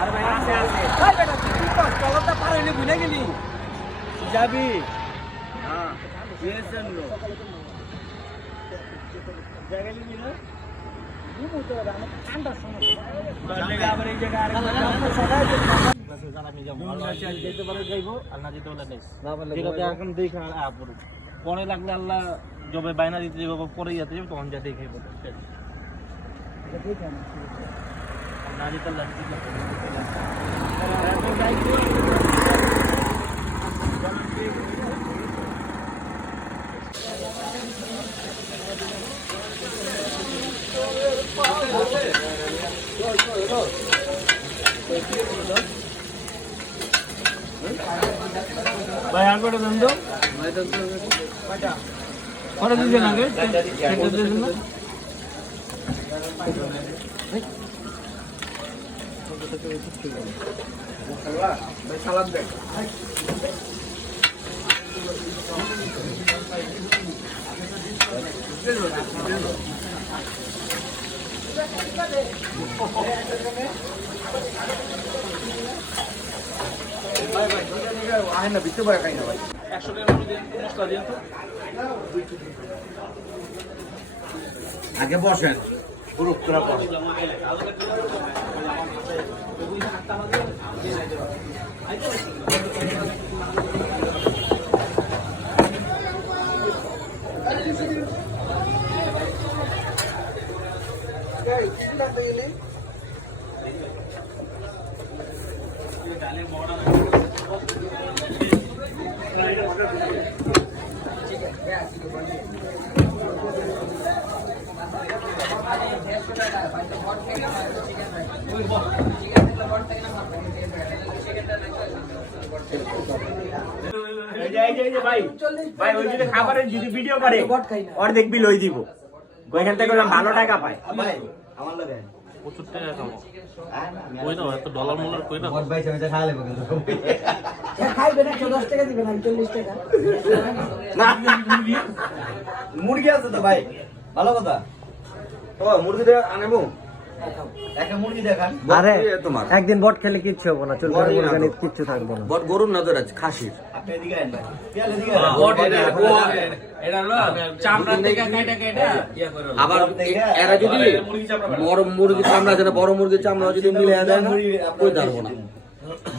আরে ভাই আছে আছে এই বেটা তুই কি কর চলটা পার হইলে ভুলে গেলি যাবি হ্যাঁ ইয়েসন নো জায়গালি নিলো ঘুমো তো আমার ঠান্ডা সমস্যা তাহলে আবার এই জায়গা আরেকবার সবাই ক্লাসে জানা আমি যাব আল্লাহ যেতে পারে যাইবো আর না যেতে হলে নেই না বলে যেটা এখন দেখে আর পরে লাগলে আল্লাহ জবে বাইনা দিতে যাবো পরে যেতে যাবো তখন যা দেখে বলতে এটা দেখে না যেতে লাগবে ভাই আর কটা দেন তো কটা দিয়েছেন আগে সালাদ দেন না বিতে পারে খাই না ভাই 100 টাকা মশলা দিন তো আগে বসেন গ্রুপ করে বসেন এই কি লাগবে এলে ডালে বড় ভাই ওই যদি খাবারের যদি ভিডিও করে অর্ধেক বিল ওই দিব ওইখান থেকে ভালো টাকা পায় আমার লাগে প্রচুর টাকা কামাও কই না এত ডলার মোলার কই না ভাই সেটা খাওয়া লাগবে কিন্তু খাইবে না 10 টাকা দিবেন 40 টাকা না মুরগি আছে তো ভাই ভালো কথা তো মুরগি দিয়ে আনবো একটা মুরগি দেখান আরে তোমার একদিন বট খেলে কিচ্ছু হবে না চুল করে মুরগানি কিচ্ছু থাকবে না বট গরুর নজর আছে খাসির আপনি এদিকে আইন ভাই তেল এদিকে বট এটা হলো চামড়া থেকে কাটা কাটা ইয়া করে আবার এরা যদি বড় মুরগি চামড়া আছে না বড় মুরগির চামড়া যদি মিলিয়ে দেয় না কই দাঁড়াবো না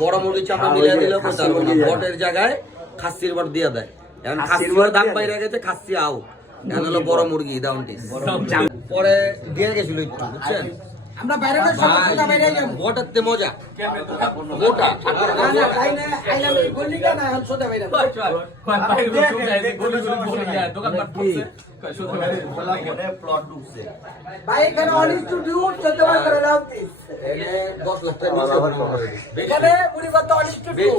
বড় মুরগির চামড়া মিলিয়ে দিলে কই দাঁড়াবো না বটের জায়গায় খাসির বট দিয়ে দেয় এখন খাসির দাম বাইরে গেছে খাসি আউট এখন হলো বড় মুরগি ডাউনটিস পরে দিয়ে গেছিল একটু বুঝছেন আমরা বাইরে না সমস্যা বাইরে যাব বটাতে মজা গোটা না তাই না আইলাম বললি কেন এখন সোজা বাইরে ভাই এখানে অন স্টুডিও চলতে পারে করে লাভ দিস এনে 10 লাখ টাকা এখানে পুরি কত অন স্টুডিও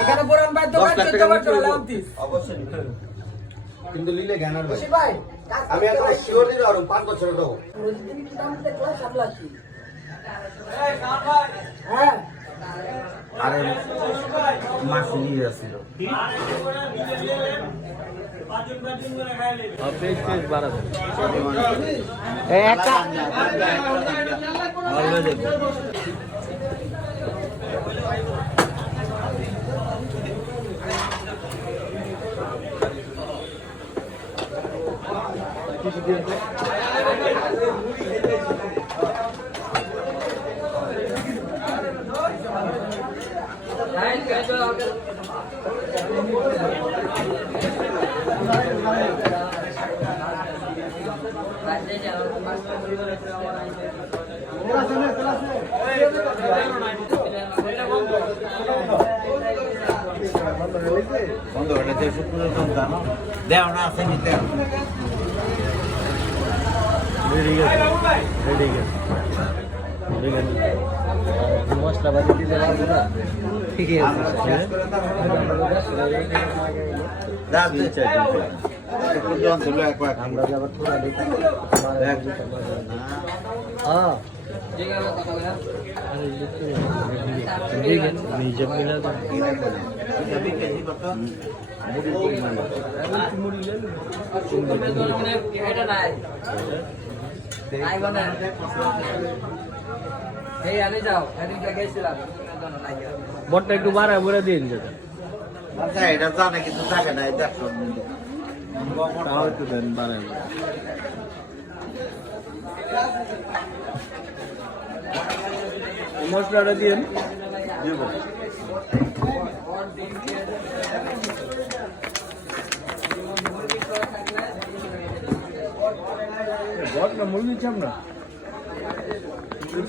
এখানে পুরান ভাই দোকান চলতে পারে করে লাভ দিস অবশ্যই কিন্তু লিলে জ্ঞানার ভাই ভাই আমি এখন শিওর দিই আর 5 বছর দেবো প্রতিদিন কি দাম দেখলা সামলাচ্ছি এই কাম ভাই হ্যাঁ আরে মাছ নিয়ে আসছিল একটা বন্ধ হলে যে শুক্র জানো দেও না আছে নিতে মশলা বাজি দিলে লাগবে না ঠিক আছে আমরা আবার থোড়া দেখি হ্যাঁ जब मिला तो এই আনে যাও এনে গেছিলাম বটটা একটু বাড়ায় বলে দিন যেটা আচ্ছা এটা জানে কিন্তু থাকে না এটা তাও একটু দেন বাড়ায় মশলাটা দিন দিব বট না মুরগির চামড়া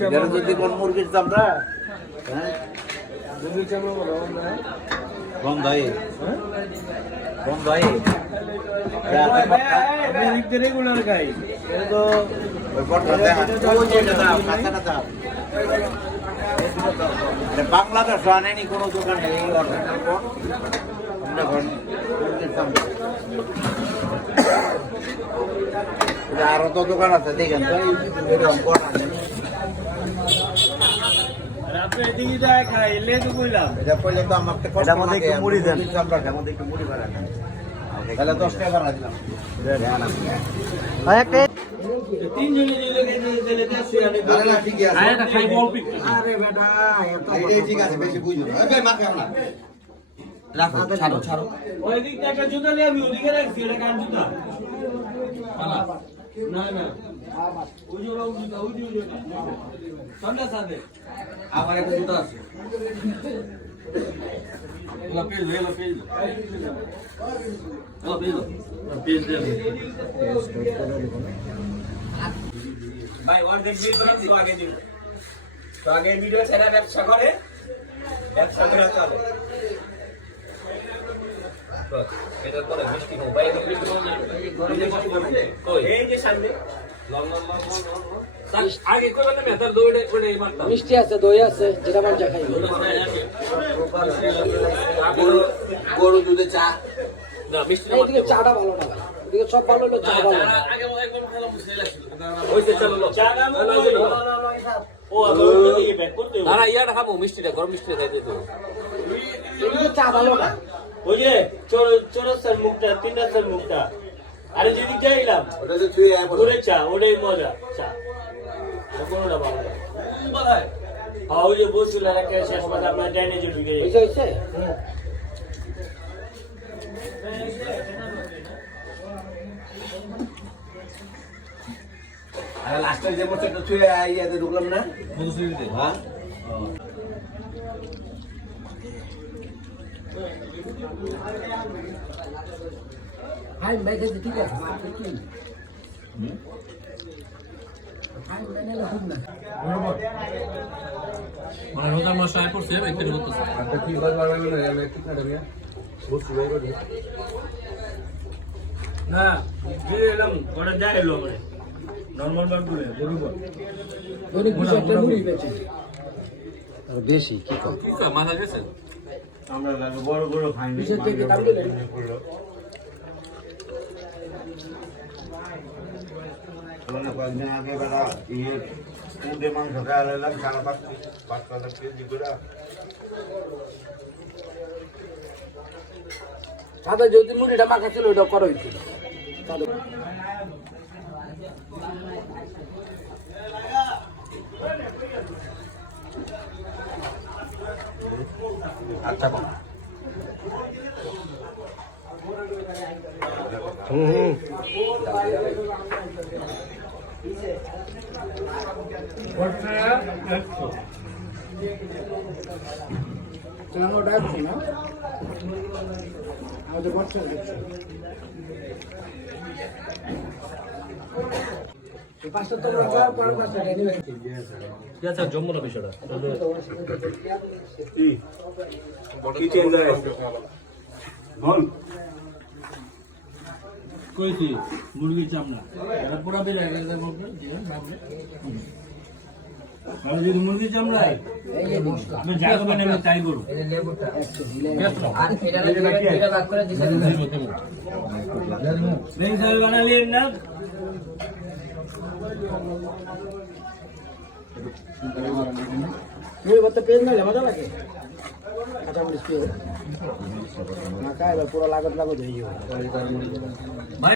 এটা যদি কোন মুরগির চামড়া হ্যাঁ মুরগির চামড়া বলো না গন্ধাই হ্যাঁ গন্ধাই আমি দেখতে রেগুলার খাই এটা তো ওই বটটা দেখা ওই যেটা দাও কাঁচাটা দাও বাংলাদেশ আনেনি কোনো দোকান নেই এই অর্ডারটার পর আমরা ঘর মুরগির চামড়া আরো তো দোকান আছে দেখেন তো এরকম করা নেই আপনি এদিকে যায় খাই লেদু কইলাম এটা পড়লে তো আমাকে এটার মধ্যে একটু মুড়ি দেন। চামড়াটার মধ্যে একটু মুড়ি বাড়া দেন তাহলে 10 টাকা বাড়া দিলাম তিনজনে দিলে দেশে আরে আরে না ঠিকই আছে আরে খাই অল্প একটু আরে বেটা এই ঠিক আছে বেশি বুঝো না এই মাকে আমরা রাখো ছাড়ো ছাড়ো ওই দিক থেকে একটা জুতা নিয়ে আমি ওদিকে রাখছি এটা কার জুতা না না ওই জোড়া ওই জুতা ওই জুতা সামনে সামনে আমার একটা জুতা আছে এলা পেজ ভাই ওর দেখ ভিডিও তো আগে দিন তো আগে ভিডিও ছেড়ে ব্যবসা করে ব্যবসা করে চলে এটা করে মিষ্টি খাও ভাই এটা মিষ্টি খাও এই যে সামনে আগে কইবেন না মেটার দইড়ে কোড়ে মারতাম মিষ্টি আছে দই আছে যেটা মানুষ খাইবে গরু দুধে চা না মিষ্টি এইদিকে চাটা ভালো না ভাই এদিকে সব ভালো হলো চা ভালো না। আগে একদম খেলা মুশকিল লাগছিল ওইতে চলো চা গাম ও আমি ওই ব্যাক করতে না ইয়াটা খাবো মিষ্টিটা গরম মিষ্টি খাইতে তো এদিকে চা ভালো না ওই যে চোরস্তার মুখটা তিনটার মুখটা আরে যেদিক যাইলাম ওটা তো ছুঁয়ে আয় ঘুরে চা ওটাই মজা চা কোনোটা ভালো না হ্যাঁ ওই যে বসুল আর একটা শেষ মাথা আপনার ডাইনে যে ঢুকে হয়েছে হয়েছে আরে লাস্টে যে মোটরটা ছুঁয়ে আইয়াতে ঢুকলাম না হ্যাঁ হাই ভাই খেতে ঠিক আছে হাই ভাই নিলে খুব না মানে ওটা আমার সাইড করছে একটু করতেছে একটা কি বাজ বাড়াবে না আমি একটু কাটা নিয়ে বসু ভাই করে না দিয়ে এলাম ওটা দেয় এলো মানে নর্মাল বার করে গরু বল দৈনিক 2 একটা মুড়ি বেচে আর বেশি কি কম কি স্যার মাথা গেছে আমরা বড় বড় খাইনি 20 থেকে দাম দিলেন না কয়েকদিন আগে বেড়া ইয়ে পুঁদে মাংস খাওয়া এলাম 5.5 কেজি করে সাদা যদি মুড়িটা মাখা ছিল ওটা করা হইছিল আচ্ছা চানো ডাকছে না আমাদের বর্ষা দেখছে পাঁচটা তো পর পাঁচটা নিয়ে আচ্ছা জম্মু না বিষয়টা কি চেঞ্জ হয় বল কইছি মুরগির চামড়া এটা পুরা দিলে এটা বলবে ভাবলে আর যদি মুরগির চামড়া এই যে মশলা আমি যা করবেন আমি তাই করব এই যে লেবুটা আর এটা ভাগ করে দিছেন नहीं सर बना लिए ना মুড়ি ভাতটা পেজ না মজা লাগে কাঁচা মরিচ পেজ না খাই পুরো লাগত হয়ে যাবে